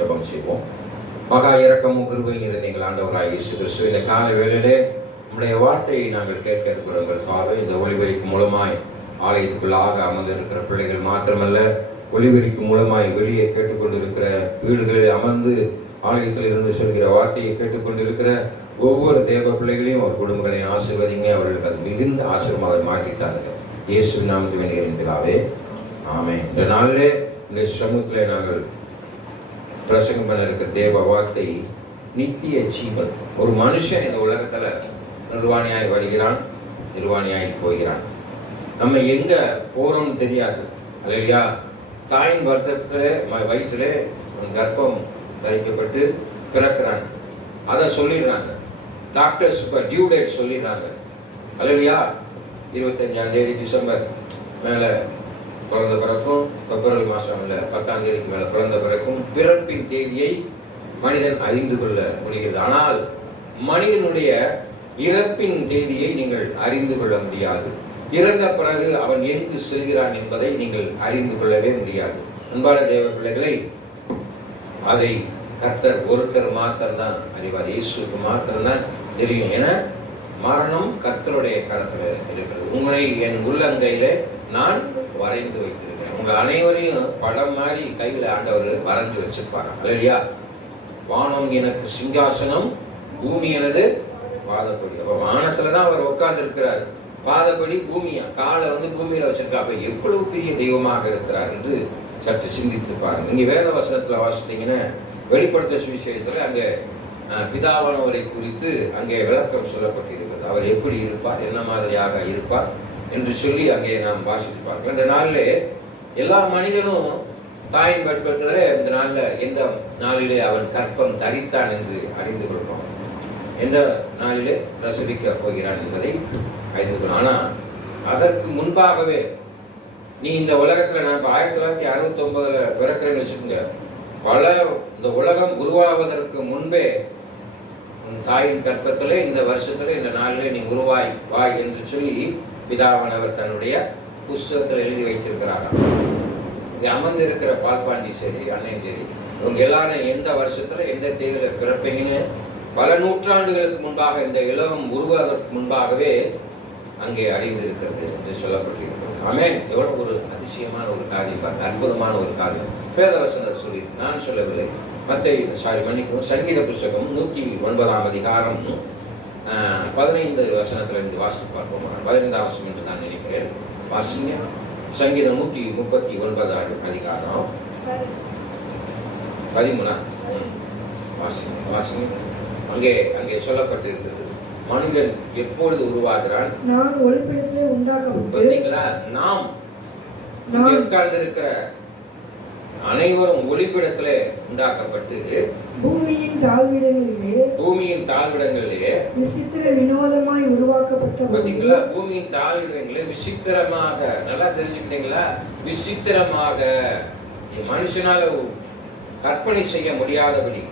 ஜெபம் செய்வோம். மகா இரக்கமும் கிருபையும் நிறைந்த எங்கள் ஆண்டவராகிய இயேசு கிறிஸ்து, இந்த கால வேளையிலே நம்முடைய வார்த்தையை நாங்கள் கேட்க இருக்கிறவங்களுக்காக இந்த ஒளிபெருக்கி மூலமாய் ஆலயத்துக்குள்ளாக அமர்ந்திருக்கிற பிள்ளைகள் மாத்திரமல்ல, ஒளிபெருக்கி மூலமாய் வெளியே கேட்டுக்கொண்டிருக்கிற வீடுகளில் அமர்ந்து ஆலயத்தில் இருந்து சொல்கிற வார்த்தையை கேட்டுக்கொண்டிருக்கிற ஒவ்வொரு தேவ பிள்ளைகளையும் அவர் குடும்பங்களையும் ஆசீர்வதிங்க. அவர்களுக்கு அது மிகுந்த ஆசீர்வாதம் மாற்றித்தார்கள். இயேசு நாமத்தில் வேண்டுகிறேன் பிதாவே, ஆமென். இந்த நாளிலே இந்த சமூகத்திலே நாங்கள் பிரசங்கம் பண்ண இருக்கிற தேவ வார்த்தை நித்திய ஜீவன். ஒரு மனுஷன் இந்த உலகத்துல நிர்வாணியாய் வருகிறான், நிர்வாணியாய் போகிறான். நம்ம எங்க போறோம்னு தெரியாது. அல்லையா? தாயின் வயிற்றிலே கர்ப்பம் தரிக்கப்பட்டு பிறக்கிறாங்க. அதை சொல்லிடுறாங்க டாக்டர்ஸ். இப்போ டியூ டேட் சொல்லிடுறாங்க. அல்லையா? 25ஆம் தேதி டிசம்பர் மேல குழந்தை பிறக்கும், பிப்ரவரி மாசம் இல்ல 10ஆம் தேதிக்கு மேல குழந்தை பிறக்கும். பிறப்பின் தேதியை மனிதன் அறிந்து கொள்ள முடிகிறது. ஆனால் மனிதனுடைய இறப்பின் தேதியை நீங்கள் அறிந்து கொள்ள முடியாது. இறந்த பிறகு அவன் எங்கு செல்கிறான் என்பதை நீங்கள் அறிந்து கொள்ளவே முடியாது. அன்பான தேவ பிள்ளைகளை, அதை கர்த்தர் ஒருத்தர் மாத்திரம்தான் அறிவார். இயேசுக்கு மாத்திரம்தான் தெரியும். என மரணம் கர்த்தருடைய கரத்துல இருக்கிறது. உங்களை என் உள்ளங்கையில நான் வரைந்து வைத்திருக்கிறேன். உங்க அனைவரையும் படம் மாதிரி கையில ஆண்டவர் வரைஞ்சு வச்சிருப்பாங்க. அல்லையா? வானம் எனக்கு சிங்காசனம், பூமி எனது பாதப்படி. அப்ப வானத்துலதான் அவர் உட்கார்ந்து இருக்கிறார். பாதப்படி பூமியா, காலை பூமியில வச்சிருக்கா. அப்ப எவ்வளவு பெரிய தெய்வமாக இருக்கிறார் என்று சற்று சிந்தித்து பாருங்க. நீங்க வேத வசனத்துல வாசித்தீங்கன்னா, வெளிப்படுத்த சுவிசேஷத்துல அங்க பிதாவானவரை குறித்து அங்கே விளக்கம் சொல்லப்பட்டிருக்கிறது. அவர் எப்படி இருப்பார், என்ன மாதிரியாக இருப்பார் என்று சொல்லி அங்கே நாம் வாசித்து பார்க்கலாம். இந்த நாளிலே எல்லா மனிதனும் தாயின் கற்பத்திலே இந்த நாள்ல எந்த நாளிலே அவன் கற்பம் தரித்தான் என்று அறிந்து கொள்வான். எந்த நாளிலே பிரசவிக்க போகிறான் என்பதை அறிந்து கொள்ளும். ஆனா அதற்கு முன்பாகவே நீ இந்த உலகத்துல, நான் இப்ப 1969 பிறக்கிறேன்னு வச்சுக்கோங்க, பல இந்த உலகம் உருவாவதற்கு முன்பே உன் தாயின் கற்பத்திலே இந்த வருஷத்துல இந்த நாளிலே நீ உருவாய் வாய் என்று சொல்லி பிதாவானவர் தன்னுடைய புஸ்தகத்தில் எழுதி வைத்திருக்கிறாராம். இங்க அமர்ந்திருக்கிற பால்பாண்டி சரி, அன்னையும் சரி, இவங்க எல்லாரும் எந்த வருஷத்துல எந்த தேதியில பிறப்பீங்கன்னு பல நூற்றாண்டுகளுக்கு முன்பாக, இந்த இலவம் உருவாவதற்கு முன்பாகவே அங்கே அறிந்திருக்கிறது என்று சொல்லப்பட்டிருக்கிறது. ஆமென். எவ்வளவு ஒரு அதிசயமான ஒரு காரியம், அற்புதமான ஒரு காரியம். வேதவசனர் சொல்லி, நான் சொல்லவில்லை. சங்கீத புஸ்தகம் 109ஆம் அதிகாரம் 15 வசனத்துல இருந்து வாசித்து பார்ப்போம். 15ஆம் வசனம் என்று நான் நினைக்கிறேன். வாசிங்க. சங்கீதம் 139 அதிகாரம் 13. வாசிங்க. அங்கே சொல்லப்பட்டிருக்கிறது, மனிதன் எப்பொழுது உருவாகிறான்? நான் ஒளிப்பிடத்திலே உண்டாக்கப்பட்டு. பார்த்தீங்களா? நாம் உட்கார்ந்திருக்கிற அனைவரும் ஒளிப்பிடத்திலே உண்டாக்கப்பட்டு பூமியின் தாழ்விடங்களிலே விசித்திர வினோதமாய் உருவாக்கப்பட்ட. பார்த்தீங்களா? பூமியின் தாழ்விடங்களிலே விசித்திரமாக. நல்லா தெரிஞ்சுக்கிட்டீங்களா? விசித்திரமாக, மனுஷனால கற்பனை செய்ய முடியாதபடி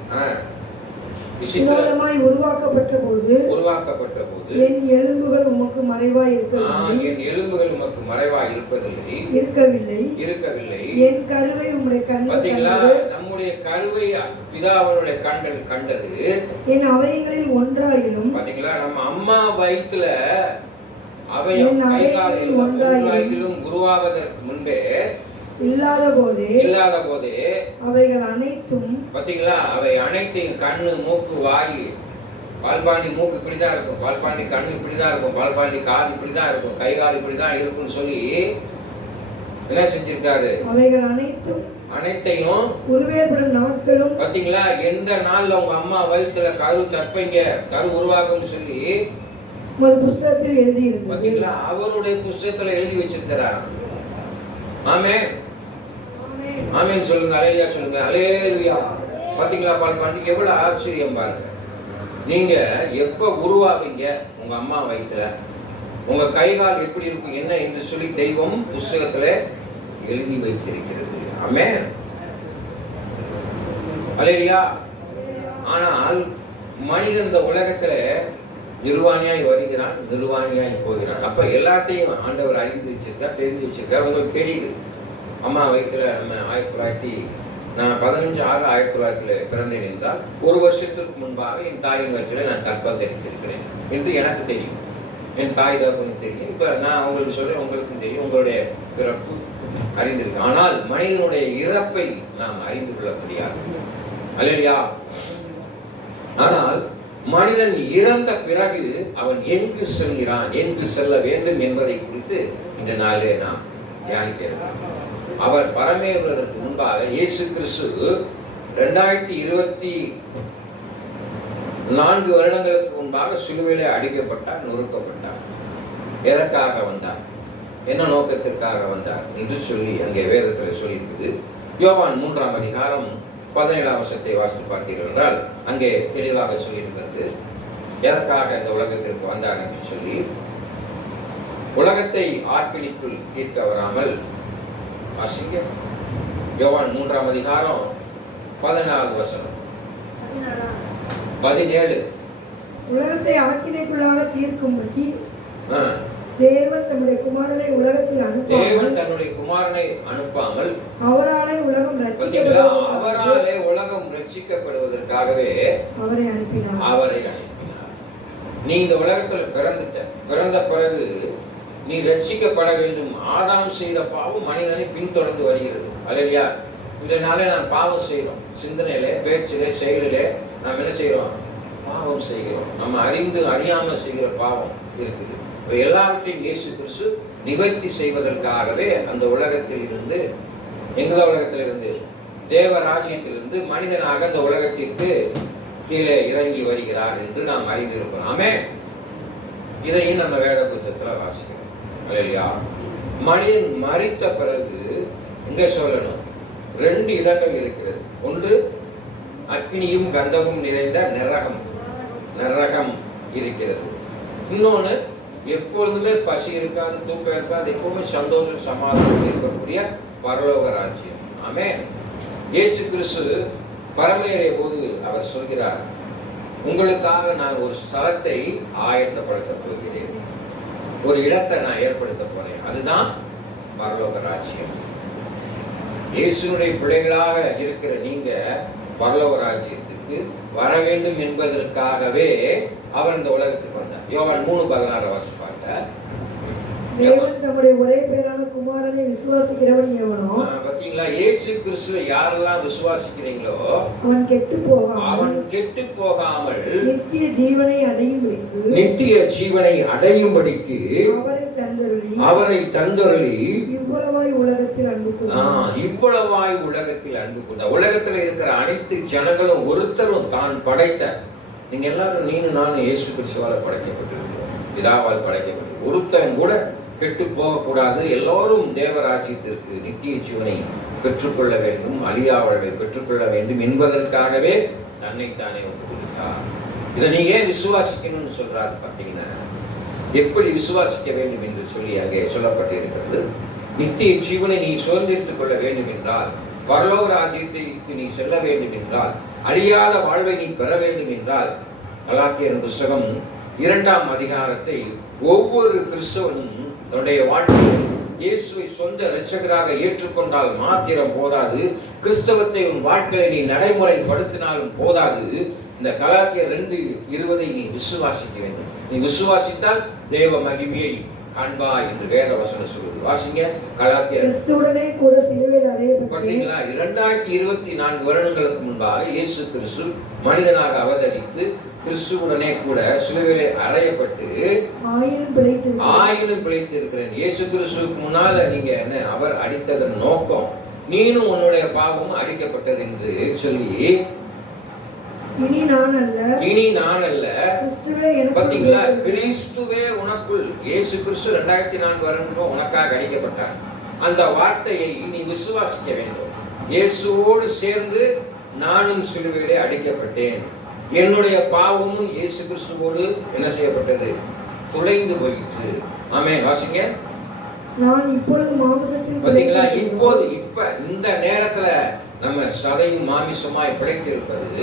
வினோதமாய் உருவாக்கப்பட்ட போது என் எலும்புகள் உமக்கு மறைவாய் இருக்கவில்லை. என் கருவை உம்முடைய கண்கள். பாத்தீங்களா? நம்முடைய கருவை பிதாவனுடைய கண்கள் கண்டது. என் அவயங்களில் ஒன்றாயிலும். பாத்தீங்களா? நம்ம அம்மா வயிற்றுல அவயங்களில் ஒன்றாயிலும் உருவாவதற்கு முன்பே இல்லாத போதே அவைகள் அனைத்தும். பாத்தீங்களா? அவை அனைத்தையும், கண்ணு, மூக்கு, வாய், பால்பாண்டி மூக்கு இப்படிதான் இருக்கும், பால்பாண்டி கண்ணு இப்படிதான் இருக்கும், பால்பாண்டி காது இப்படிதான் இருக்கும், கை கால் இப்படிதான் இருக்கும்னு சொல்லி என்ன செஞ்சிருக்காரு? அவைகள் அனைத்தையும் உருவேற்படும் நாட்களும். பாத்தீங்களா? எந்த நாள்ல உங்க அம்மா வயிற்றுல கரு தற்பைங்க, கரு உருவாகும் சொல்லி ஒரு புத்தகத்தில் எழுதி இருக்கு. பாத்தீங்களா? அவருடைய புத்தகத்துல எழுதி வச்சிருக்கிறார். ஆமென். ஆமென் சொல்லுங்க. அல்லேலூயா சொல்லுங்க. அல்லேலூயா. பாத்தீங்களா? பால்பாண்டி எவ்வளவு ஆச்சரியம் பாருங்க. நீங்க எப்ப உருவாவீங்க உங்க அம்மா வயிற்றுல, உங்க கை கால் எப்படி இருக்கும் என்ன என்று சொல்லி தெய்வம் புஸ்தகத்துல எழுதி வைத்திருக்கிறது. ஆமென். அல்லேலூயா. ஆனால் மனிதன் இந்த உலகத்துல நிர்வாணியாய் வருகிறான், நிர்வாணியாய் போகிறான். அப்ப எல்லாத்தையும் ஆண்டவர் அறிந்து வச்சிருக்கா, தெரிஞ்சு வச்சிருக்கா. உங்களுக்கு தெரியுது, அம்மா வயிற்றுல நம்ம நான் 15/6/1900 பிறந்தேன் என்றால் 1 வருஷத்திற்கு முன்பாக என் தாயின் வயிற்றிலே நான் கற்பம் தெரிவித்திருக்கிறேன் என்று எனக்கு தெரியும். என் தாய் தகப்பனுக்கு தெரியும். இப்ப நான் உங்களுக்கு சொல்றேன், உங்களுக்கும் தெரியும். உங்களுடைய பிறப்பு அறிந்திருக்கு. ஆனால் மனிதனுடைய இறப்பை நாம் அறிந்து கொள்ள முடியாது. அல்லையா? ஆனால் மனிதன் இறந்த பிறகு அவன் எங்கு செல்கிறான், எங்கு செல்ல வேண்டும் என்பதை குறித்து இந்த நாளிலே நாம் தியானிக்கிறோம். அவர் பரமேறுவதற்கு முன்பாக இயேசு கிறிஸ்து 2024 வருடங்களுக்கு முன்பாக சிலுவையிலே அடிக்கப்பட்டார், நொறுக்கப்பட்டார். எதற்காக வந்தார், என்ன நோக்கத்திற்காக வந்தார் என்று சொல்லி அங்கே வேதத்தில் சொல்லியிருக்குது. யோவான் 3ஆம் அதிகாரம் 17ஆம் வசனத்தை வாசித்து பார்த்தீர்கள் என்றால் அங்கே தெளிவாக சொல்லியிருக்கிறது. எதற்காக இந்த உலகத்திற்கு வந்தார் என்று சொல்லி, உலகத்தை ஆக்கினிக்குள் தீர்க்க வராமல், வாசிங்க யோவான் 3ஆம் அதிகாரம் 14வது வசனம் 17. உலகத்தை ஆக்கினைக்குள்ளாக தீர்க்கும்படி தேவன் தன்னுடைய குமாரனை உலகத்தில் அனுப்பாமல் அவராலே உலகம் ரட்சிக்கப்படுவதற்காகவே அவரை அனுப்பினார். நீ இந்த உலகத்தில் பிறந்த பிறகு நீ ரட்சிக்கப்பட வேண்டும். ஆதாம் செய்த பாவம் மனிதனை பின்தொடர்ந்து வருகிறது. அல்லையா? இன்றைய நாளே நாம் பாவம் செய்கிறோம். சிந்தனையிலே, பேச்சிலே, செயலிலே நாம் என்ன செய்கிறோம்? பாவம் செய்கிறோம். நம்ம அறிந்து அறியாமல் செய்கிற பாவம் இருக்குது. எல்லாவற்றையும் இயேசு கிறிஸ்து நிவர்த்தி செய்வதற்காகவே அந்த உலகத்தில் இருந்து, எந்த உலகத்தில் இருந்து, தேவ ராஜ்யத்திலிருந்து மனிதனாக அந்த உலகத்திற்கு கீழே இறங்கி வருகிறார் என்று நாம் அறிந்திருக்கிறோம். ஆமென். இதையும் நம்ம வேத புத்தகத்தில் வாசிக்கிறோம். அல்லையா? மனிதன் மரித்த பிறகு எங்க சொல்லணும்? 2 இடங்கள் இருக்கிறது. ஒன்று அக்னியும் கந்தமும் நிறைந்த நரகம் இருக்கிறது. இன்னொன்னு எப்பொழுதுமே பசி இருக்காது, தூக்கம் இருக்காது, எப்பவுமே சந்தோஷம் சமாதானம் இருக்கக்கூடிய பரலோக ராஜ்யம். ஆமென். இயேசு கிறிஸ்து பரமேறிய போது அவர் சொல்கிறார், உங்களுக்காக நான் ஒரு ஸ்தலத்தை ஆயத்தப்படுத்த போகிறேன், ஒரு இடத்தை நான் ஏற்படுத்த போறேன். அதுதான் பரலோக ராஜ்யம். இயேசுனுடைய பிள்ளைகளாக இருக்கிற நீங்க பரலோக ராஜ்யத்துக்கு வர வேண்டும் என்பதற்காகவே அவர் இந்த உலகத்துக்கு வந்தார். யோவான் 3:16 வாசிப்பாங்க. தேவன் தம்முடைய ஒரே பேரான குமாரனை விசுவாசிக்கிறவன் எவனோ, பாத்தீங்களா? இயேசு கிறிஸ்துவை யாரெல்லாம் விசுவாசிக்கிறீங்களோ அவன் கெட்டு போகாமல் நித்திய ஜீவனை அடையும்படிக்கு அவரை தந்தருளி இவ்வளவாய் உலகத்தில் அன்பு கொண்டார். உலகத்தில் இருக்கிற அனைத்து ஜனங்களும் ஒருத்தரும் தான் படைத்த, நீங்க எல்லாரும் நீனும் நானும் இயேசு கிறிஸ்துவால் படைக்கப்பட்டிருக்கிறோம், பிதாவால் படைக்கப்பட்டிருக்கிறோம். ஒருத்தன் கூட கெட்டு போகக்கூடாது. எல்லோரும் தேவராஜ்யத்திற்கு நித்திய ஜீவனை பெற்றுக்கொள்ள வேண்டும், அழியா வாழ்வை பெற்றுக்கொள்ள வேண்டும் என்பதற்காகவே தன்னைத்தானே ஒப்புக்கொடுத்தார். இதை நீ ஏன் விசுவாசிக்கணும்னு சொல்றாரு பார்த்தீங்கன்னா, எப்படி விசுவாசிக்க வேண்டும் என்று சொல்லி அங்கே சொல்லப்பட்டிருக்கிறது. நித்திய ஜீவனை நீ சுதந்திரித்துக் கொள்ள வேண்டும் என்றால், பரலோக ராஜ்யத்திற்கு நீ செல்ல வேண்டும் என்றால், அழியாத வாழ்வை நீ பெற வேண்டும் என்றால், கலாத்தியர் புத்தகம் 2ஆம் அதிகாரத்தை ஒவ்வொரு கிறிஸ்தவனும் தன்னுடைய வாழ்க்கையில் இயேசுவை சொந்த இரட்சகராக ஏற்றுக்கொண்டால் மாத்திரம் போதாது, கிறிஸ்தவத்தை உன் வாழ்க்கையை நீ நடைமுறைப்படுத்தினாலும் போதாது. இந்த கலாத்தியர் 2:20 நீ விசுவாசிக்க வேண்டும். நீ விசுவாசித்தால் தேவ மகிமையை காண்பாய் என்று வேத வசனம் சொல்லுது. வாசிங்க கலாத்தியர். கிறிஸ்துவுடனே கூட சிலுவையில் அறையப்பட்டீங்களா? 2024 வருடங்களுக்கு முன்பாக இயேசு கிறிஸ்து மனிதனாக அவதரித்து கிறிஸ்துவுடனே கூட சிலுவையிலே அறையப்பட்டு ஆயினும் பிழைத்து இருக்கிறேன். இயேசு கிறிஸ்துவுக்கு முன்னால நீங்க என்ன, அவர் அடித்ததன் நோக்கம் நீனும் உன்னுடைய பாவமும் அடிக்கப்பட்டது என்று சொல்லி, இனி நான் அல்ல. பாத்தீங்களா? கிறிஸ்துவே உனக்குள். இயேசு கிறிஸ்து 2004 வருடம் உனக்காக அடிக்கப்பட்டார். அந்த வார்த்தையை நீ விசுவாசிக்க வேண்டும். இயேசுவோடு சேர்ந்து நானும் சிலுவையிலே அடிக்கப்பட்டேன், என்னுடைய பாவமும் இயேசு கிறிஸ்துவோடு என்ன செய்யப்பட்டது? துளைந்து போயிற்று. ஆமென். வாசிங்க. நான் இப்பொழுது மாம்சத்தில், பாத்தீங்களா? இப்ப இந்த நேரத்துல நம்ம சதையும் மாமிசமாய் பிழைத்திருப்பது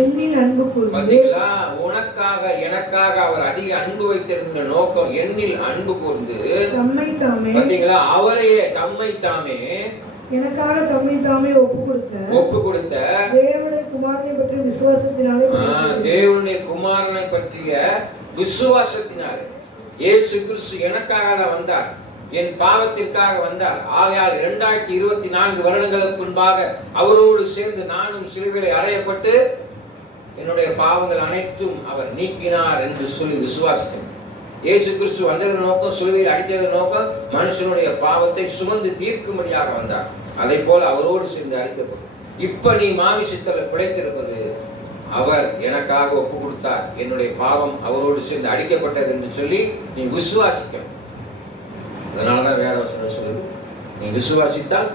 என்னில் அன்பு கூர்ந்து. பாத்தீங்களா? உனக்காக எனக்காக அவர் அதிக அன்பு வைத்திருந்த நோக்கம், என்னில் அன்பு கூர்ந்து தம்மை தாமே, பாத்தீங்களா? அவரையே தம்மை தாமே எனக்காக தம்மை தாமே ஒப்பு கொடுத்த தேவனுடைய குமாரனை பற்றிய விசுவாசத்தினாலே தேவனுடைய குமாரனை பற்றிய விசுவாசத்தினாலே இயேசு கிறிஸ்து எனக்காக தான் வந்தார், என் பாவத்திற்காக வந்தார். ஆகையால் 2024 வருடங்களுக்கு முன்பாக அவரோடு சேர்ந்து நானும் சிலுவையிலே அறையப்பட்டு என்னுடைய பாவங்கள் அனைத்தும் அவர் நீக்கினார் என்று சொல்லி விசுவாசித்தேன். இயேசு கிறிஸ்து வந்ததன் நோக்கம், சிலுவையில் அடித்ததன் நோக்கம் மனுஷனுடைய பாவத்தை சுமந்து தீர்க்கும்படியாக வந்தார். அதை போல அவரோடு சேர்ந்து அடிக்கப்படும். இப்ப நீ மாமிசத்தில் பிழைத்திருப்பது அவர் எனக்காக ஒப்பு கொடுத்தார், என்னுடைய பாவம் அவரோடு சேர்ந்து அடிக்கப்பட்டது என்று சொல்லி நீ விசுவாசிக்க. அதனாலதான் வேற வசனம் சொல்லுது, நீ விசுவாசித்தால்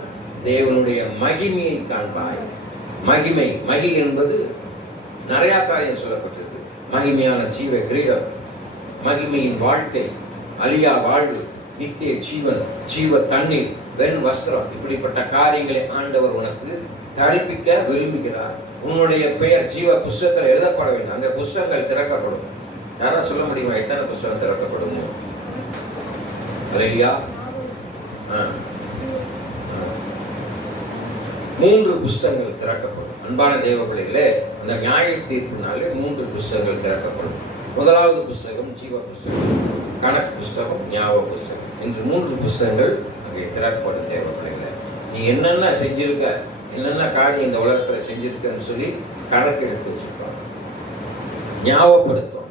தேவனுடைய மகிமையை காண்பாய். மகி என்பது நிறைய காரியம் சொல்லப்பட்டிருக்கு. மகிமையான ஜீவ கிரீடம், மகிமையின் வாழ்க்கை, அழியா வாழ்வு, நித்திய ஜீவன், ஜீவ தண்ணீர், வெண் வஸ்திரம், இப்படிப்பட்ட காரியங்களை ஆண்டவர் உனக்கு தரிப்பிக்க விரும்புகிறார். உன்னுடைய பெயர் ஜீவ புஸ்தகத்தில் எழுதப்பட வேண்டும். அந்த புஸ்தகங்கள் திறக்கப்படும். யாரா சொல்ல முடியுமா எத்தனை புஸ்தகம் திறக்கப்படும்? அல்லேலூயா. 3 புஸ்தகங்கள் திறக்கப்படும். அன்பான தேவ பிள்ளைகளே, அந்த நியாய தீர்ப்பினாலே 3 புஸ்தகங்கள் திறக்கப்படும். முதலாவது புஸ்தகம் ஜீவ புஸ்தகம், கணக்கு புஸ்தகம், ஞாபக புஸ்தகம் என்று 3 புஸ்தகங்கள் அங்கே திறக்கப்படும். தேவ பிள்ளைகளே, நீ என்னென்ன செஞ்சிருக்க, என்னென்ன காரியம் இந்த உலகத்துல செஞ்சிருக்கன்னு சொல்லி கணக்கு எடுத்து வச்சிருப்பாங்க, ஞாபகப்படுத்தும்.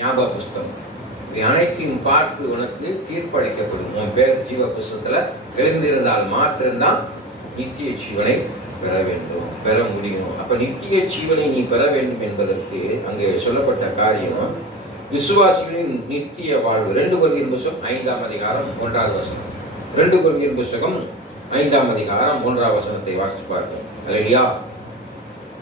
ஞாபக புஸ்தகம் அனைத்தையும் பார்த்து உனக்கு தீர்ப்பளிக்கப்படும். உன் பேர் ஜீவ புஸ்தகத்துல எழுந்திருந்தால் மாத்திரம்தான் நித்திய ஜீவனை பெற வேண்டும், பெற முடியும். அப்ப நித்திய ஜீவனை நீ பெற வேண்டும் என்பதற்கு அங்கே சொல்லப்பட்ட காரியம் விசுவாசிகளின் நித்திய வாழ்வு. 2 கொரிந்தியர் புஸ்தகம் 5ஆம் அதிகாரம் 1வது வசனம். 2 கொரிந்தியர் புஸ்தகம் 5ஆம் அதிகாரம் 1வது வசனத்தை வாசித்து பாருங்க. அல்லேலூயா.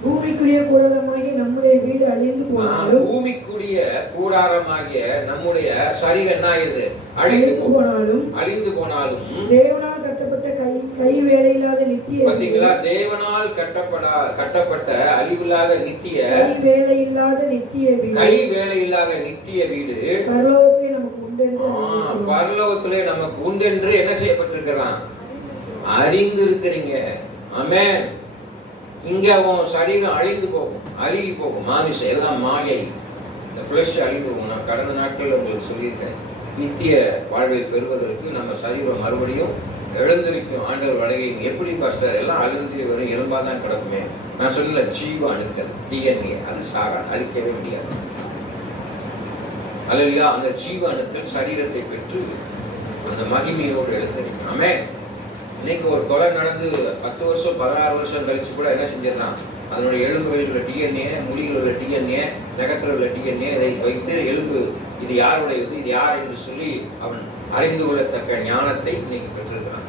பூமிக்குரிய கூடாரமாகிய நம்முடைய வீடு அழிந்து போனாலும், பூமிக்குரிய கூடாரமாகிய நம்முடைய சரீரம் என்ன ஆகுது? அழிந்து போனாலும் தேவனால் கட்டப்பட்ட கை வேலையில்லாத நித்திய, பாத்தீங்களா? தேவனால் கட்டப்பட்ட அழிவில்லாத நித்திய, கை வேலையில்லாத நித்திய வீடு பரலோகத்திலே நமக்கு உண்டு. பரலோகத்திலே நமக்கு உண்டென்று என்ன செய்யப்பட்டிருக்கிறான்? அறிந்திருக்கிறீங்க. ஆமென். இங்க உன் சரீரம் அழிந்து போகும், அழுகி போகும். மாமிசம் எல்லாம் மாயை, இந்த ஃப்ளஷ் அழிந்து போகும். நான் கடந்த நாட்கள் உங்களுக்கு சொல்லியிருக்கேன், நித்திய வாழ்வை பெறுவதற்கு நம்ம சரீரம் மறுபடியும் எழுந்திருக்கும். ஆண்டவர் வழங்கும். எப்படி பாஸ்டர்? எல்லாம் அழிந்து வரும், எலும்பாதான் கிடக்குமே. நான் சொல்லல, ஜீவ அணுக்கள், டிஎன்ஏ, அது சாகா, அழிக்கவே முடியாது. அல்லேலூயா. அந்த ஜீவ அணுக்கள் சரீரத்தை பெற்று அந்த மகிமையோடு எழுந்திருக்கும். ஆமென். இன்னைக்கு ஒரு கொலை நடந்து 10 வருஷம் 16 வருஷம் கழிச்சு கூட என்ன செஞ்சிடலாம்? அதனுடைய எலும்புகளில் உள்ள டிஎன்ஏ, முடியில் உள்ள டிஎன்ஏ, நகத்தில் உள்ள டிஎன்ஏ, இதை வைத்து எலும்பு இது யாருடையது, இது யார் என்று சொல்லி அவன் அறிந்து கொள்ளத்தக்க ஞானத்தை இன்னைக்கு பெற்றிருக்கிறான்.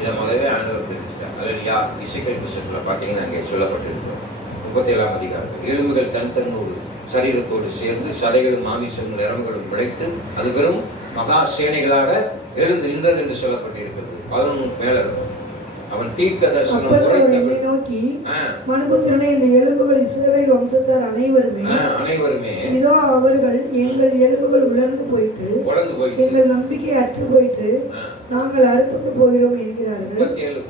இதை முதவே ஆண்டவர் தெரிவிச்சிட்டார். அல்லேலூயா. இசைக்கல் புஸ்தகத்தில் பார்த்தீங்கன்னா அங்கே சொல்லப்பட்டிருக்கிறோம். 37ஆம் அதிகாரம். எலும்புகள் தன்னோடு சரீரத்தோடு சேர்ந்து சதைகளும் மாமிசங்களும் எறும்புகளும் விளைத்து அது வெறும் மகா சேனைகளாக எழுந்து நின்றது என்று சொல்லப்பட்டிருக்கிறது. 11 மேல இருக்கும். அவன் தீர்க்க தரிசனம் நோக்கி, மனுபுத்திரனே, இந்த எலும்புகள் இஸ்ரவேல் வம்சத்தார் அனைவருமே இதோ அவர்கள் எங்கள் எலும்புகள் உலர்ந்து போயிட்டு எங்கள் நம்பிக்கை அற்று போயிட்டு நாங்கள் அறுப்புக்கு போகிறோம் என்கிறார்கள்.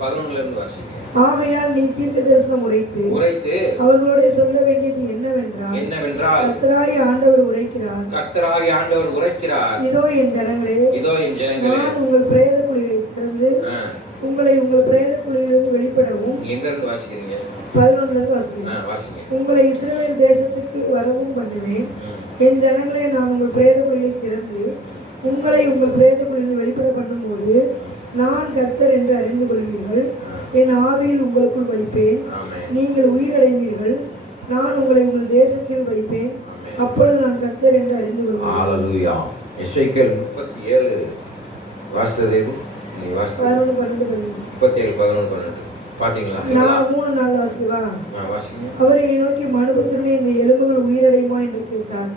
11ல இருந்து வாசிங்க. ஆகையால் நீ தீர்க்க தரிசனம் உரைத்து அவர்களோட சொல்ல வேண்டியது என்னவென்றால் கர்த்தராகிய ஆண்டவர் உரைக்கிறார், இதோ என் ஜனங்களே, நான் உங்கள் பிரேத குழியை திறந்து உங்களை உங்கள் பிரேத குழியிலிருந்து வெளிப்படவும். எங்க இருந்து வாசிக்கிறீங்க? 11ல இருந்து வாசிங்க. உங்களை இஸ்ரவேல் தேசத்துக்கு வரவும் பண்ணுவேன். என் ஜனங்களே, நான் உங்கள் பிரேத குழியை திறந்து உங்களை உங்கள் பிரேத குழியில் வெளிப்பட பண்ணும்போது நான் கர்த்தர் என்று அறிந்து கொள்வீர்கள். என் ஆவியில் உங்களுக்குள் வைப்பேன், நீங்கள் உயிரடைவீர்கள். நான் உங்களை உங்கள் தேசத்தில் வைப்பேன், அப்பொழுது நான் கர்த்தர் என்று அறிந்து கொள்வேன். ஹல்லேலூயா. எசேக்கியேல் 37 வாசித்தது நீ வாசித்து 37 11 12 பாத்தீங்களா? நான் 3-4 வாசிக்கலாம். அவர் என்னை நோக்கி, மனுபுத்திரனே, இந்த எலும்புகள் உயிரடையுமா என்று கேட்டார்.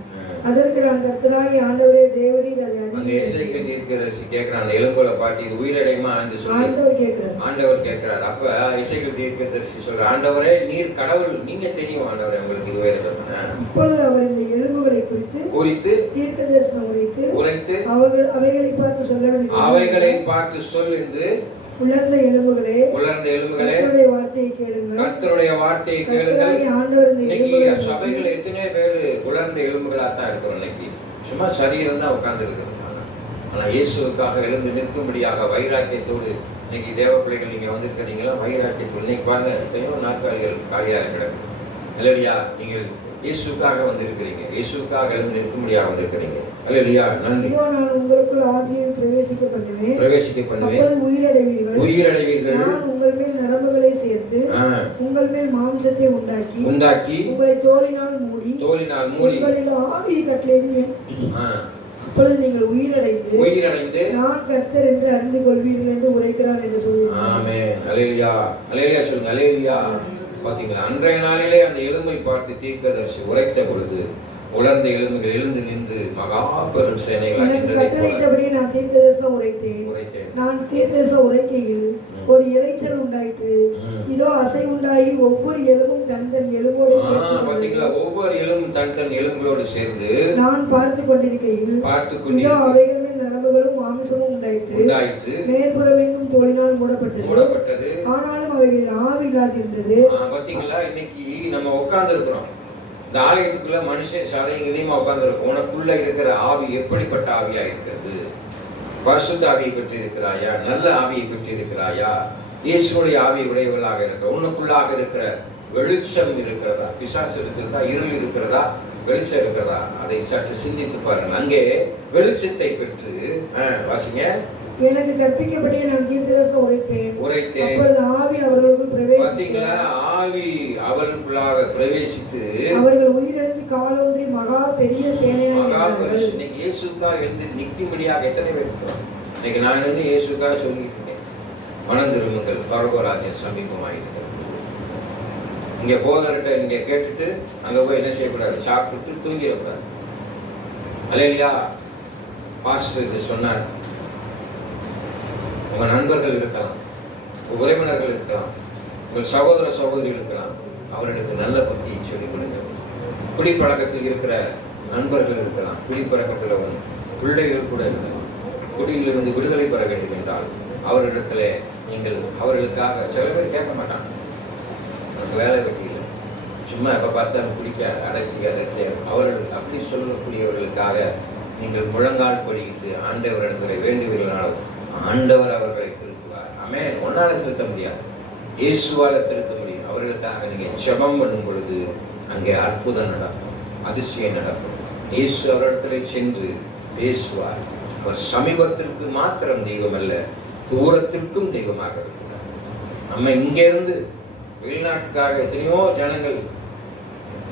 அதற்கு நான் கர்த்தராகிய ஆண்டவரே தேவரீர் அதை அறிவீர். அந்த எசேக்கியேல் தீர்க்கதரிசி கேக்குறான், அந்த எலும்புகளை பார்த்து இது உயிரடையுமா என்று சொல்லி ஆண்டவர் கேட்கிறார். அப்ப எசேக்கியேல் தீர்க்கதரிசி சொல்ற, ஆண்டவரே நீர் கடவுள், நீங்க தெரியும் ஆண்டவரே உங்களுக்கு இது உயிரடையுமா. இப்பொழுது அவர் இந்த எலும்புகளை குறித்து தீர்க்க தரிசனம் உரைத்து அவைகளை பார்த்து சொல்ல வேண்டும், அவைகளை பார்த்து சொல் என்று உலர்ந்த எலும்புகளே, கர்த்தருடைய வார்த்தையை கேளுங்கள். கர்த்தருடைய வார்த்தையை கேளுங்கள். ஆண்டவர் இந்த இன்னைக்கு சபைகள் எத்தனை பேர் உலர்ந்த எலும்புகளா தான் இருக்கிறோம். இன்னைக்கு சும்மா சரீரம் தான் உட்கார்ந்து இருக்கிறது. ஆனா இயேசுவுக்காக எழுந்து நிற்கும்படியாக வைராக்கியத்தோடு இன்னைக்கு தேவ பிள்ளைகள் நீங்க வந்திருக்கிறீங்களா? வைராக்கியத்தோடு இன்னைக்கு பாருங்க எத்தனையோ நாற்காலிகள் காலியாக கிடக்கு இல்லையா? நீங்கள் இயேசுக்காக வந்திருக்கிறீங்க, இயேசுக்காக எழுந்து நிற்கும்படியாக வந்திருக்கிறீங்க அல்லேலூயா. நன்றி. நான் உங்களுக்குள் ஆவியை பிரவேசிக்க பண்ணுவேன், உயிரடைவீர்கள். நான் உங்கள் மேல் நரம்புகளை சேர்த்து உங்கள் மேல் மாம்சத்தை உண்டாக்கி உங்களை தோலினால் மூடி உங்களில் ஆவியை கட்டளையிடுவேன். அப்பொழுது நீங்கள் உயிரடைந்து நான் கர்த்தர் என்று அறிந்து கொள்வீர்கள் என்று உரைக்கிறார் என்று சொல்லுவார். ஆமென். அல்லேலூயா. அல்லேலூயா சொல்லுங்க. அல்லேலூயா. பாத்தீங்களா, அன்றைய நாளிலே அந்த எலும்பை பார்த்து தீர்க்கதரிசி உரைத்த பொழுது உலர்ந்த எலும்புகள் எழுந்து நின்று மகா பெரும் சேனைகளாக நான் தீர்க்கதரிசனம் உரைக்கையில் ஒரு இரைச்சல் உண்டாயிற்று. இதோ அசை உண்டாகி ஒவ்வொரு எலும்பும் தன் எலும்போடு பாத்தீங்களா, ஒவ்வொரு எலும்பும் தன் எலும்புகளோடு சேர்ந்து நான் பார்த்து கொண்டிருக்கையில் அவைகளின் நரம்புகளும் மாமிசமும் உண்டாயிற்று. மேற்புறமெங்கும் தோலினால் மூடப்பட்டது. ஆனாலும் அவைகளில் ஆவி இல்லாதிருந்தது. பாத்தீங்களா, இன்னைக்கு நம்ம உட்கார்ந்து இருக்கிறோம். இந்த ஆலயத்துக்குள்ள மனுஷன் சதையும் இதையுமா உட்கார்ந்து இருக்கும். உனக்குள்ள இருக்கிற ஆவி எப்படிப்பட்ட ஆவியா இருக்கிறது? பரிசுத்த ஆவியை பெற்று இருக்கிறாயா? நல்ல ஆவியை பெற்று இருக்கிறாயா? இயேசுடைய ஆவியை உடையவளாக இருக்கிற உனக்குள்ளாக இருக்கிற வெளிச்சம் இருக்கிறதா? பிசாசு இருக்கிறதா? இருள் இருக்கிறதா? வெளிச்சம் இருக்கிறதா? அதை சற்று சிந்தித்து பாருங்கள். அங்கே வெளிச்சத்தை பெற்று வாசிங்க. எனக்கு கற்பிக்கப்படியே நான் தீர்க்கதரிசனம் உரைத்தேன். ஆவி அவர்களுக்குள் பாத்தீங்களா, ஆவி அவர்களுக்குள்ளாக பிரவேசித்து அவர்கள் உயிரிழந்து காலொன்றி மகா பெரிய சேனையாக இன்னைக்கு இயேசுக்காக எழுந்து நிற்கும்படியாக எத்தனை பேர் இருக்கிறோம்? இன்னைக்கு நான் வந்து இயேசுக்காக சொல்லிட்டு இருக்கேன். மனம் திரும்புங்கள், பரலோகராஜ்யம் சமீபமாயிருக்கிறது. இங்க போதர்கிட்ட இங்க கேட்டுட்டு அங்க போய் என்ன செய்யக்கூடாது? சாப்பிட்டு தூங்கிடக்கூடாது. அல்லேலூயா. பாஸ்டர் இது சொன்னார். உங்க நண்பர்கள் இருக்கலாம், உறவினர்கள் இருக்கலாம், உங்கள் சகோதர சகோதரிகள் இருக்கலாம். அவர்களுக்கு நல்ல புத்தியை சொல்லிக் கொடுங்க. குடிப்பழக்கத்தில் இருக்கிற நண்பர்கள் இருக்கலாம், குடிப்பழக்கத்தில் பிள்ளைகள் கூட இருக்கலாம். குடியிலிருந்து விடுதலை பெற வேண்டும் என்றால் அவர்களிடத்துல நீங்கள் அவர்களுக்காக சில பேர் கேட்க மாட்டாங்க. நமக்கு வேலை வெட்டி இல்லை, சும்மா எப்ப பார்த்தாலும் குடிக்க அடைச்சி அவர்கள் அப்படி சொல்லக்கூடியவர்களுக்காக நீங்கள் முழங்கால் படிக்கிட்டு ஆண்டவரிடத்துல வேண்டுவீர்களால் ஆண்டவர் அவர்களை திருத்துவார். ஆமென். ஒன்னால திருத்த முடியாது, இயேசுவால திருத்த முடியும். அவர்களுக்காக நீங்க ஜெபம் பண்ணும் பொழுது அங்கே அற்புதம் நடக்கும், அதிசயம் நடக்கும். இயேசு அவரிடத்துல சென்று பேசுவார். அவர் சமீபத்திற்கு மாத்திரம் தெய்வம் அல்ல, தூரத்திற்கும் தெய்வமாக இருக்கிறார். நம்ம இங்க இருந்து வெளிநாட்டுக்காக எத்தனையோ ஜனங்கள்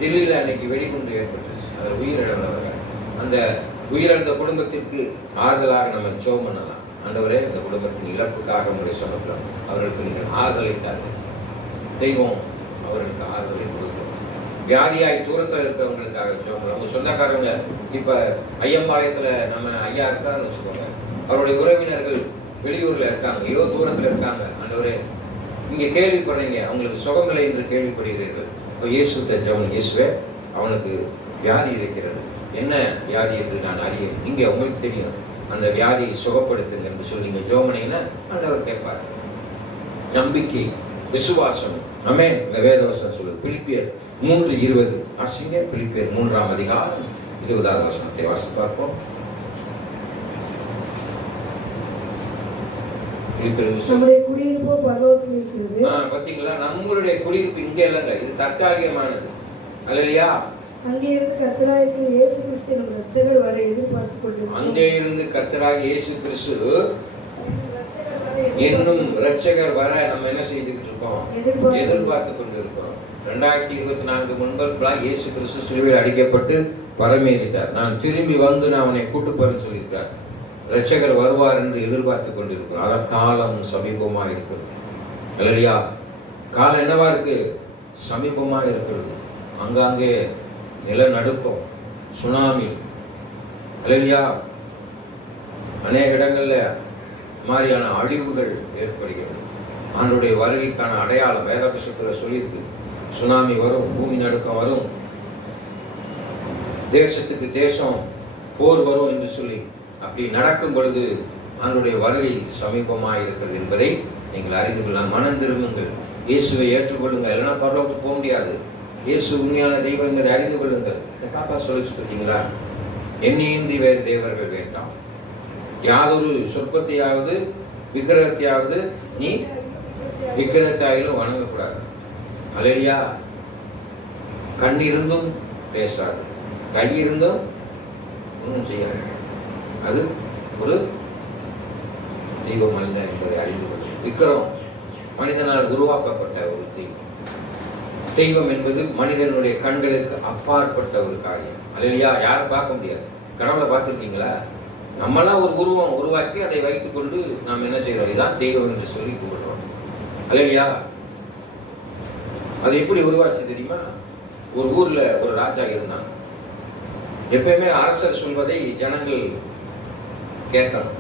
டெல்லியில அன்னைக்கு வெடிகுண்டு ஏற்பட்டுச்சு. அதில் உயிரிழந்தவர்கள், அந்த உயிரிழந்த குடும்பத்திற்கு ஆறுதலாக நம்ம ஜெபம் பண்ணலாம். ஆண்டவரே, அந்த குடும்பத்தின் இழப்புக்காக உங்களுடைய சமர்ப்பணம், அவர்களுக்கு நீங்கள் ஆறுதலை தாருங்கள். தெய்வம் அவர்களுக்கு ஆறுதலை கொடுக்கும். வியாதியாய் தூரத்தில் இருக்கிறவங்களுக்காக ஜெபம். நம்ம சொந்தக்காரங்க இப்ப ஐயம்பாளையத்துல நம்ம ஐயா இருக்காருன்னு வச்சுக்கோங்க, அவருடைய உறவினர்கள் வெளியூர்ல இருக்காங்க, ஐயோ தூரத்துல இருக்காங்க. ஆண்டவரே, இங்க கேள்விப்படுறீங்க, அவங்களுக்கு சுகங்களை என்று கேள்விப்படுகிறீர்கள். இப்போ இயேசுட்ட ஜெபம். இயேசுவே, அவனுக்கு வியாதி இருக்கிறது, என்ன வியாதி என்று நான் அறியேன், இங்க உங்களுக்கு தெரியும், அந்த வியாதியை சுகப்படுத்துங்க என்று சொல்லி நீங்க ஜெபம்னீங்கன்னா ஆண்டவர் கேட்பார். நம்பிக்கை, விசுவாசம். ஆமென். இந்த வேதவசனம் சொல்லுது. பிலிப்பியர் 3:20 வாசிங்க. பிலிப்பியர் 3ஆம் அதிகாரம் 20வது வசனத்தை வாசித்து பார்ப்போம். நம்முடைய குடியிருப்பு பரலோகத்தில் இருக்கிறது. பாத்தீங்களா, நம்மளுடைய குடியிருப்பு இங்க இல்லைங்க, இது தற்காலிகமானது. அல்லேலூயா. அங்கே இருந்து கர்த்தராகிய இயேசு கிறிஸ்து நம் இரட்சகர் வர எதிர்பார்த்துக் கொண்டிருக்கிறோம். அங்கே இருந்து கர்த்தராகிய இயேசு கிறிஸ்து என்னும் இரட்சகர் வர நம்ம என்ன செய்துட்டு இருக்கோம்? எதிர்பார்த்து கொண்டிருக்கிறோம். 2024 முன்பெல்லாம் இயேசு கிறிஸ்து சிலுவையில் அடிக்கப்பட்டு பரமேறிட்டார். நான் திரும்பி வந்து நான் அவனை கூட்டு போறேன்னு சொல்லியிருக்கார். இரட்சகர் வருவார் என்று எதிர்பார்த்து கொண்டிருக்கிறோம். அத காலம் சமீபமா இருக்கிறது. அல்லேலூயா. காலம் என்னவா இருக்கு? சமீபமா இருக்கிறது. அங்காங்கே நிலநடுக்கம், சுனாமி. அல்லேலூயா. அநேக இடங்கள்ல மாதிரியான அழிவுகள் ஏற்படுகிறது. ஆண்டவருடைய வருகைக்கான அடையாளம் வேதபுஸ்தகத்துல சொல்லியிருக்கு. சுனாமி வரும், பூமி நடுக்கம் வரும், தேசத்துக்கு தேசம் போர் வரும் என்று சொல்லி அப்படி நடக்கும் பொழுது அவனுடைய வருகை சமீபமாக இருக்கிறது என்பதை நீங்கள் அறிந்து கொள்ளலாம். மனம் திரும்புங்கள், இயேசுவை ஏற்றுக்கொள்ளுங்கள், இல்லைன்னா பரலோகத்துக்கு போக முடியாது. இயேசு உண்மையான தெய்வம் என்பதை அறிந்து கொள்ளுங்கள். பாப்பா சொல்லிச்சு பார்த்தீங்களா, என்னையின்றி வேறு தேவர்கள் வேண்டாம். யாதொரு சொற்பத்தையாவது விக்கிரகத்தையாவது நீ விக்கிரகத்தாயிலும் வணங்கக்கூடாது. அல்லேலூயா. கண் இருந்தும் பேசாது, கை இருந்தும் ஒன்றும் செய்யாது. அது ஒரு தெய்வம் அல்ல என்பதை அறிந்து கொள்ளும். விக்கிரம் மனிதனால் உருவாக்கப்பட்ட ஒரு தெய்வம். தெய்வம் என்பது மனிதனுடைய கண்களுக்கு அப்பாற்பட்ட ஒரு காரியம். அல்லேலூயா. யாரும் பார்க்க முடியாது. கடவுளை பார்த்துருக்கீங்களா? நம்மளாம் ஒரு உருவம் உருவாக்கி அதை வைத்துக் கொண்டு நாம் என்ன செய்யறோம்? இதுதான் தெய்வம் என்று சொல்லி கூப்பிடுறோம். அல்லேலூயா. அது எப்படி உருவாச்சு தெரியுமா? ஒரு ஊர்ல ஒரு ராஜா இருந்தான். எப்பயுமே அரசர் சொல்வதை ஜனங்கள் கேட்கணும்.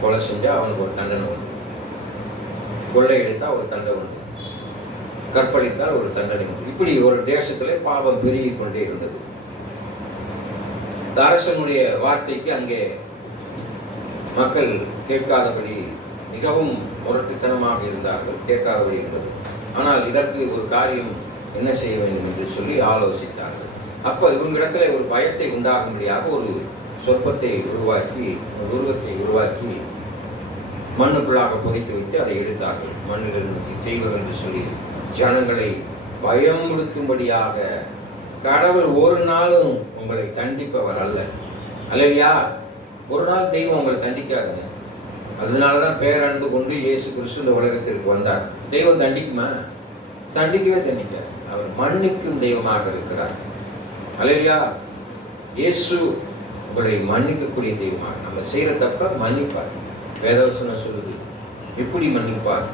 கொலை செஞ்சா அவனுக்கு ஒரு தண்டனை உண்டு, கொள்ளை எடுத்தா ஒரு தண்டனை உண்டு, கற்பழித்தால் ஒரு தண்டனை உண்டு. இப்படி ஒரு தேசத்திலே பாவம் பெருகிக் கொண்டே இருந்தது. அரசனுடைய வார்த்தைக்கு அங்கே மக்கள் கேட்காதபடி மிகவும் முரட்டுத்தனமாக இருந்தார்கள், கேட்காதபடி இருந்தது. ஆனால் இதற்கு ஒரு காரியம் என்ன செய்ய வேண்டும் என்று சொல்லி ஆலோசித்தார்கள். அப்ப இவங்களிடத்துல ஒரு பயத்தை உண்டாகும்படியாக ஒரு சொற்பத்தை உருவாக்கி, ஒரு உருவத்தை உருவாக்கி மண்ணுக்குள்ளாக புதைத்து வைத்து அதை எடுத்தார்கள். மண்ணிலிருந்து தெய்வம் என்று சொல்லி ஜனங்களை பயமுடுத்தும்படியாக. கடவுள் ஒரு நாளும் உங்களை தண்டிப்பவர் அல்ல. அல்லையா? ஒரு நாள் தெய்வம் உங்களை தண்டிக்காதுங்க. அதனாலதான் பேரன்பு கொண்டு இயேசு கிறிஸ்து இந்த உலகத்திற்கு வந்தார். தெய்வம் தண்டிக்குமா? தண்டிக்கவே தண்டிக்காது. அவர் மன்னிக்கும் தெய்வமாக இருக்கிறார். அல்லையா? இயேசு உங்களை மன்னிக்கக்கூடிய தெய்வமாக. நம்ம செய்யற தப்ப மன்னிப்பார். வேதவசனம் சொல்லுது. எப்படி மன்னிப்பார்?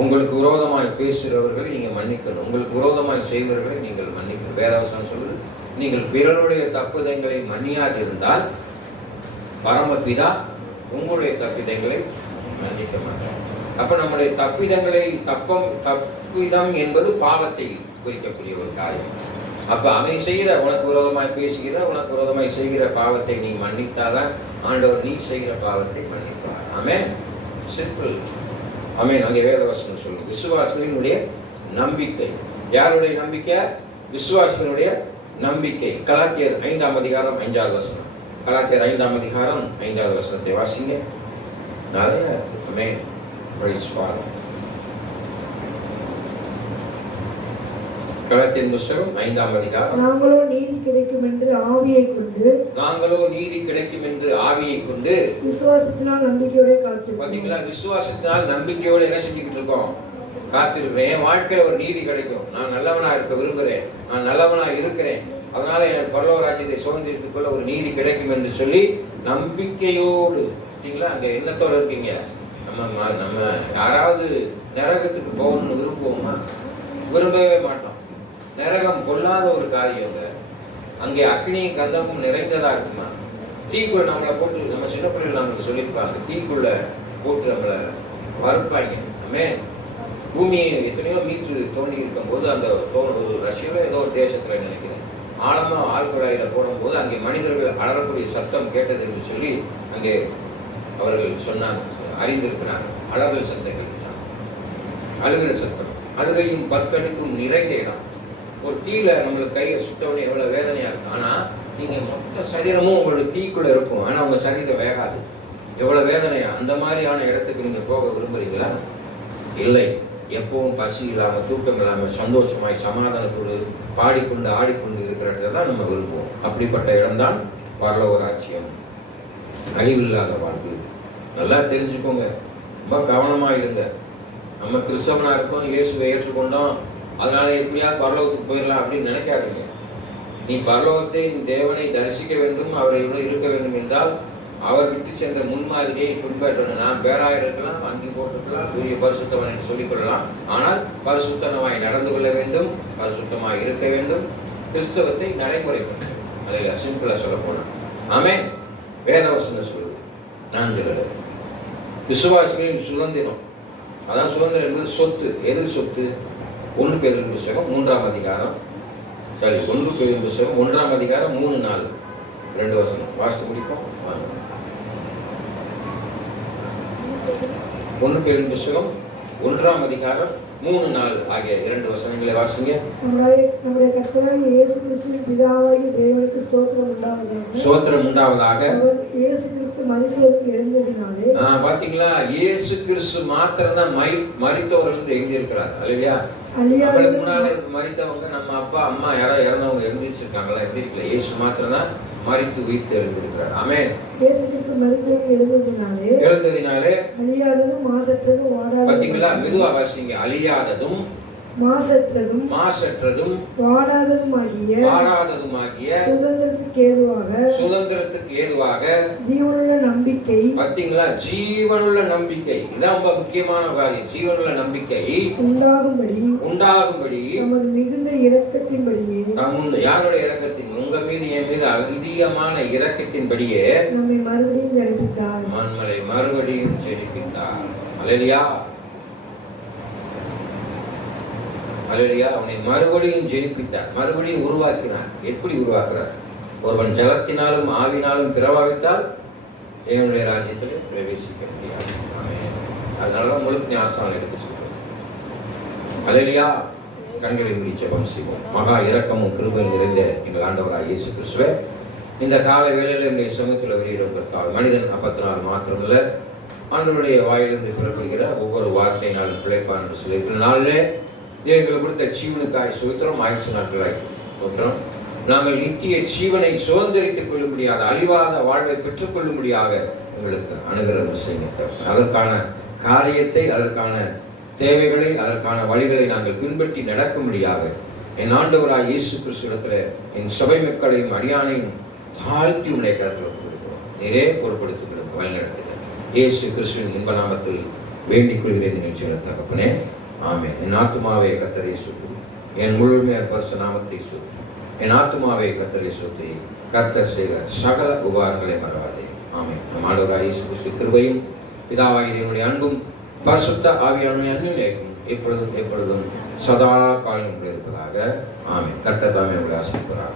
உங்களுக்கு விரோதமாய் பேசுகிறவர்களை நீங்க மன்னிக்கணும், உங்களுக்கு விரோதமாய் செய்வர்களை நீங்கள் மன்னிக்கணும். வேதவசனம் சொல்லுது, நீங்கள் பிறனுடைய தப்புதங்களை மன்னியாதிருந்தால் பரமபிதா உங்களுடைய தப்பிதங்களை மன்னிக்க மாட்டார். அப்ப நம்முடைய தப்பிதங்களை தப்பிதம் என்பது பாவத்தை குறிக்கக்கூடிய ஒரு காரியம். அப்ப அவன் செய்கிற, உனக்கு விரோதமாய் பேசுகிற, உனக்கு விரோதமாய் செய்கிற பாவத்தை நீ மன்னித்தாதான் ஆண்டவர் நீ செய்கிற பாவத்தை மன்னிப்பார். ஆமென். சிம்பிள். ஆமென். அங்கே வேதவசனம் சொல்லும். விசுவாசிகளுடைய நம்பிக்கை. யாருடைய நம்பிக்கை? விசுவாசிகளுடைய நம்பிக்கை. கலாத்தியர் 5ஆம் அதிகாரம் 5வது வசனம். கலாத்தியர் 5ஆம் அதிகாரம் 5வது வசனத்தை வாசிங்க. நிறைய ஆமென். Price father. கலாத்தியர் புத்தகம் 5ஆம் அதிகாரம். நாங்களோ நீதி கிடைக்கும் என்று ஆவியை கொண்டு விசுவாசத்தினால் நம்பிக்கையோட காத்திருக்கிறோம். பாத்தீங்களா? விசுவாசத்தினால் நம்பிக்கையோட என்ன செஞ்சுக்கிட்டு இருக்கோம்? காத்திருக்கிறேன். என் வாழ்க்கையில ஒரு நீதி கிடைக்கும், நான் நல்லவனா இருக்க விரும்புகிறேன், நான் நல்லவனா இருக்கிறேன், அதனால எனக்கு பரலோக ராஜ்யத்தை சுதந்திரித்துக் கொள்ள ஒரு நீதி கிடைக்கும் என்று சொல்லி நம்பிக்கையோடு. பார்த்தீங்களா? அங்க எண்ணத்தோட இருக்கீங்க. நம்ம யாராவது நரகத்துக்கு போகணும்னு விரும்புவோமா? விரும்பவே மாட்டோம். நரகம் கொள்ளாத ஒரு காரியம். அங்கே அக்னியும் கந்தமும் நிறைந்ததா இருக்குமா? தீக்குள்ள நம்மளை போட்டு, நம்ம சின்ன பிள்ளைகள் நம்மளுக்கு சொல்லியிருப்பாங்க, தீக்குள்ள போட்டு நம்மளை வறுப்பாங்க. நம்ம பூமியை எத்தனையோ மீட்டர் தோண்டி இருக்கும் போது, அந்த ஒரு ரஷ்யாவில் ஏதோ ஒரு தேசத்துல நினைக்கிறேன், ஆழமா ஆழ்குழாயில போடும்போது அங்கே மனிதர்கள் அலறக்கூடிய சத்தம் கேட்டது என்று சொல்லி அங்கே அவர்கள் சொன்னாங்க, அறிந்திருக்கிறாங்க. அலறல் சத்தங்கள், அழுகிற சத்தம், அழுகையும் பற்கடிப்பும் நிறைந்த இடம். ஒரு தீயில நம்மளுக்கு கையை சுட்டவனே எவ்வளவு வேதனையா இருக்கும். ஆனா நீங்க மொத்த சரீரமும் உங்களோட தீக்குள்ள இருக்கும், ஆனா உங்க சரீரம் வேகாது. எவ்வளவு வேதனையா! அந்த மாதிரியான இடத்துக்கு நீங்க போக விரும்புறீங்களா? இல்லை. எப்பவும் பசி இல்லாம, தூக்கம் இல்லாம, சந்தோஷமாய் சமாதானத்தோடு பாடிக்கொண்டு ஆடிக்கொண்டு இருக்கிற இடத்துல தான் நம்ம விரும்புவோம். அப்படிப்பட்ட இடம்தான் பரலோக ராஜ்யம், அழிவில்லாத வாழ்வு. நல்லா தெரிஞ்சுக்கோங்க, ரொம்ப கவனமா இருங்க. நம்ம கிறிஸ்தவனா இருக்கோம், இயேசுவை ஏற்றுக்கொண்டோம், அதனால எப்படியாவது பரலோகத்துக்கு போயிடலாம் அப்படின்னு நினைக்காதீங்க. நீ பரலோகத்தை, தேவனை தரிசிக்க வேண்டும், அவரோட இருக்க வேண்டும் என்றால் அவர் விட்டு சென்ற முன்மாதிரியை பின்பற்றணும். நான் பேராக இருக்கலாம், அங்கி போட்டுக்கலாம், பெரிய பரிசுத்தவன் என்று சொல்லிக் கொள்ளலாம். ஆனால் பரிசுத்தமாய் நடந்து கொள்ள வேண்டும், பரிசுத்தமாய் இருக்க வேண்டும், கிறிஸ்தவத்தை நடைமுறைப்படுத்த. அதை சிம்பிளா சொல்ல போனா ஆமென். வேதவசனம் சொல்லுது. நான் சொல்லல, விசுவாசிகளின் சுதந்திரம். அதான் சுதந்திரம் என்பது சொத்து. எதிர் சொத்து? 1 பேதுரு புத்தகம் 3ஆம் அதிகாரம், 1 பேதுரு புத்தகம் 1ஆம் அதிகாரம் 3-4 2 வசனம் வாசித்து முடிப்போம். 1 பேரின் புஸ்தகம் 1ஆம் அதிகாரம் 3-4 ஆகிய 2 வசனங்களை வாசிங்க. நம்முடைய கர்த்தராகிய இயேசு கிறிஸ்துவின் பிதாவாகிய தேவனுக்கு ஸ்தோத்திரம் உண்டாவதாக. அவர் இயேசு கிறிஸ்து மரித்தோருக்கு எழுந்ததினாலே. பாத்தீங்களா, இயேசு கிறிஸ்து மாத்திரம்தான் மரித்தோரிலிருந்து எழுந்திருக்கிறார். அல்லையா? அவங்களுக்கு முன்னால மரித்தவங்க நம்ம அப்பா அம்மா யாராவது இறந்தவங்க எழுந்திருச்சிருக்காங்களா? எழுந்திருக்கல. இயேசு மாத்திரம்தான் மரித்து உயிர்த்து எழுந்திருக்கிறார். ஆமென். இயேசு கிறிஸ்து மரித்தோருக்கு எழுந்ததினாலே அழியாததும் மாசற்றதும் பாத்தீங்களா? மெதுவா வாசிங்க. அழியாததும் மாசற்றதும் வாடாததுமாகிய சுதந்திரத்துக்கு ஏதுவாக ஜீவனுள்ள நம்பிக்கை. பாத்தீங்களா? ஜீவனுள்ள நம்பிக்கை. இதான் ரொம்ப முக்கியமான காரியம். ஜீவனுள்ள நம்பிக்கை உண்டாகும்படி நமது மிகுந்த இரக்கத்தின்படியே, யாருடைய இரக்கத்தின்? உங்க மீது என் மீது அதிகமான இரக்கத்தின்படியே நம்மை மறுபடியும் ஜெனிப்பித்தார். நம்மளை மறுபடியும் ஜெனிப்பித்தார். அல்லேலூயா, அல்லேலூயா. அவனை மறுபடியும் ஜெனிப்பித்தார், மறுபடியும் உருவாக்கினார். எப்படி உருவாக்குறார்? ஒருவன் ஜலத்தினாலும் ஆவினாலும் பிறவாவிட்டால் தேவனுடைய ராஜ்யத்தில் பிரவேசிக்க முடியாது. அதனாலதான் முழுக்க ஞானஸ்நானம் எடுத்து சொல்றோம். அல்லேலூயா. கண்களை மூடி ஜெபம் செய்வோம். மகா இரக்கமும் கிருபையும் நிறைந்த எங்கள் ஆண்டவராகிய இயேசு கிறிஸ்துவே, இந்த கால வேளையில என்னுடைய சமூகத்தில் வெளியிடுவதற்காக மனிதன் அப்பத்தினால் மாத்திரமல்ல, ஆண்டவருடைய வாயிலிருந்து பிறப்படுகிற ஒவ்வொரு வார்த்தையினாலும் பிழைப்பான் என்று சொல்லியிருக்கிற நாளிலே எங்களுக்கு கொடுத்த ஜீவனுக்காய் சுத்திரம். ஆயுசு நாட்களாய் சுத்திரம். நாங்கள் நித்திய ஜீவனை சுதந்திரித்துக் கொள்ள முடியாத, அழிவாத வாழ்வை பெற்றுக் கொள்ள முடியாத எங்களுக்கு அனுகிரகம் செய்ய, அதற்கான காரியத்தை, அதற்கான தேவைகளை, அதற்கான வழிகளை நாங்கள் பின்பற்றி நடக்க முடியாது. என் ஆண்டவராய் இயேசு கிறிஸ்துவிடத்துல என் சபை மக்களையும் அடியானையும் தாழ்த்தி உடைய கருத்தில் கொடுக்கிறோம். நிறைய பொருட்படுத்திக் வழிநடத்துகிறேன். இயேசு கிறிஸ்துவின் இன்ப நாமத்தில் வேண்டிக் கொள்கிறேன். நிகழ்ச்சிகளை தகப்பனே, ஆமென். என் ஆத்துமாவே கர்த்தரை ஸ்தோத்திரி, என் முழுமையான பரிசுத்த நாமத்தை ஸ்தோத்திரி. என் ஆத்துமாவே கர்த்தரை ஸ்தோத்திரி, கர்த்தர் செய்த சகல உபகாரங்களை மறவாதே. ஆமென். நம் ஆண்டவராகிய இயேசு கிறிஸ்து கிருபையும் பிதாவாகிய தேவனுடைய அன்பும் பரிசுத்த ஆவியானவருடைய அன்பியும் எப்பொழுதும் சதா காலம் இருப்பதாக. ஆமென். கர்த்தர் தாமே உங்களை ஆசீர்வதிப்பாராக.